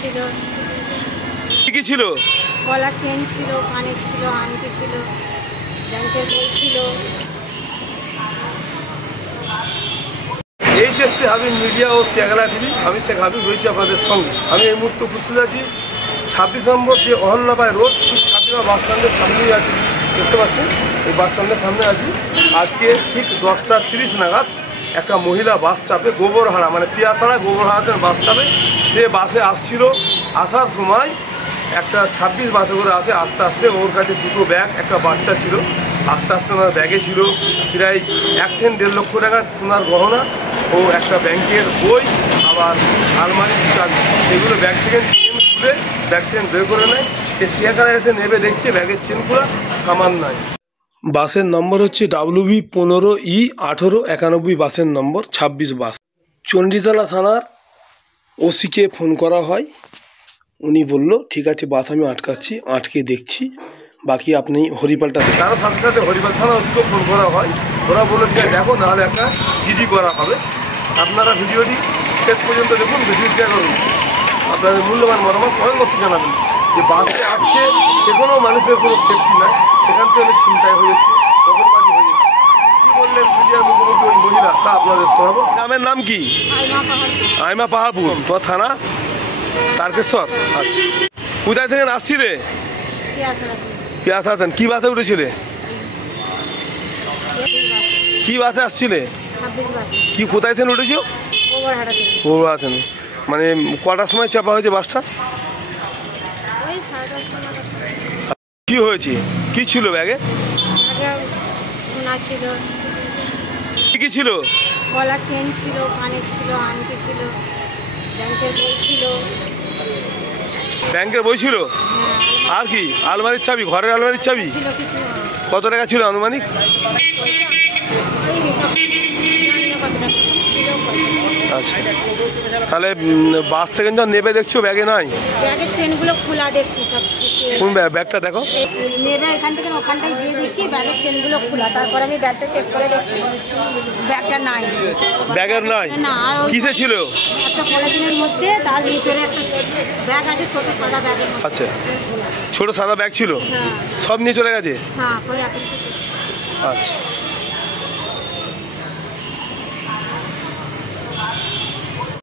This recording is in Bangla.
ছিল। কি ছিল? গলার চেন ছিল, কানের ছিল, আংটি ছিল, ব্যাংকের বই ছিল। এইচএসসি হাবিব মিডিয়া ও শেখালা টিভি, আমি শেখ হাবিব রয়েছি আপনাদের সঙ্গে। আমি এই মুহূর্তে উপস্থিত আছি 26 নম্বর যে অহল্যাবাই রোড, ঠিক 26 নম্বর বাস স্ট্যান্ডের সামনেই আছি, দেখতে পাচ্ছেন। এই বাস স্ট্যান্ডের সামনে আছি। আজকে ঠিক 10টা 30 নাগাদ একটা মহিলা বাস চাপে গোবরহারা, মানে পিয়াছাড়া গোবরহারাতে বাস চাপে। সে বাসে আসছিল, আসার সময় একটা 26 বাসে করে আসে। আস্তে আস্তে ওর কাছে দুটো ব্যাগ, একটা বাচ্চা ছিল। আস্তে আস্তে ওনার ব্যাগে ছিল প্রায় 1 থেকে 1.5 লক্ষ টাকা সোনার গহনা ও একটা ব্যাংকের বই, আবার আলমারির চাবি। এগুলো ব্যাগ থেকে চেন খুলে ব্যাগ থেকে বের করে নেয়। সে সিয়াকারা এসে নেবে, দেখছে ব্যাগের চেনগুলো সামান নাই। বাসের নম্বর হচ্ছে WB15E1891 বাসের নম্বর, 26 বাস। চণ্ডীতলা থানার ওসিকে ফোন করা হয়। উনি বলল ঠিক আছে, বাস আমি আটকে দেখছি, বাকি আপনি হরিপালটা। তার সাথে সাথে হরিপাল থানা ওসিকেও ফোন করা হয়। ওরা বললো ঠিক আছে দেখো, নাহলে একটা জিডি করা হবে। আপনারা ভিডিওটি শেষ পর্যন্ত দেখুন, বেশি শেয়ার করুন, আপনাদের মূল্যবান মতামত কমেন্ট বক্সে জানাবেন। যে বাসে আসছে, সে কোনো মানুষের কোনো সেফটি নাই, সেখান থেকে অনেক চিন্তায় হয়ে যাচ্ছে, পকেটবাজি হয়ে যাচ্ছে। কী বললেন মিডিয়ার মুখোমুখি ওই মহিলা, তা আপনাদের শোনাবো। গ্রামের নাম কি? আইমা পাহাড়পুর। তোমার থানা? তারকেশ্বর। আচ্ছা, কোথায় থেকে আসছিলে? পিয়াছাড়া। কি বাসে উঠেছিলে? কি বাসে আসছিলে? কি কোথায় থেকে উঠেছো? গোবরহারা থেকে। মানে কটার সময় চাপা হয়েছে বাসটা? কি হয়েছে? কি ছিল ব্যাগে? সোনা ছিল। কি ছিল? গলার চেন ছিল, কানের ছিল, আংটি ছিল, ব্যাংকের বই ছিল। ব্যাংকের বই ছিল? আর কি? আলমারির চাবি, ঘরের আলমারির চাবি ছিল কিছু। কত টাকা ছিল আনুমানিক? আচ্ছা, তাহলে বাস থেকে যখন নেবে দেখছো ব্যাগে নাই? ব্যাগের চেনগুলো খোলা দেখছি সব। কোন ব্যাগটা দেখো? নেবে এখান থেকে ওখানটায় যেয়ে দেখছি ব্যাগের চেনগুলো খোলা। তারপর আমি ব্যাগটা চেক করে দেখছি ব্যাগটা নাই। ব্যাগের নাই? না। আর কিসে ছিল? একটা পলিথিনের মধ্যে, তার ভিতরে একটা ব্যাগ আছে, ছোট সাদা ব্যাগের মধ্যে। আচ্ছা, ছোট সাদা ব্যাগ ছিল, হ্যাঁ। সব নিয়ে চলে গেছে? হ্যাঁ। আচ্ছা।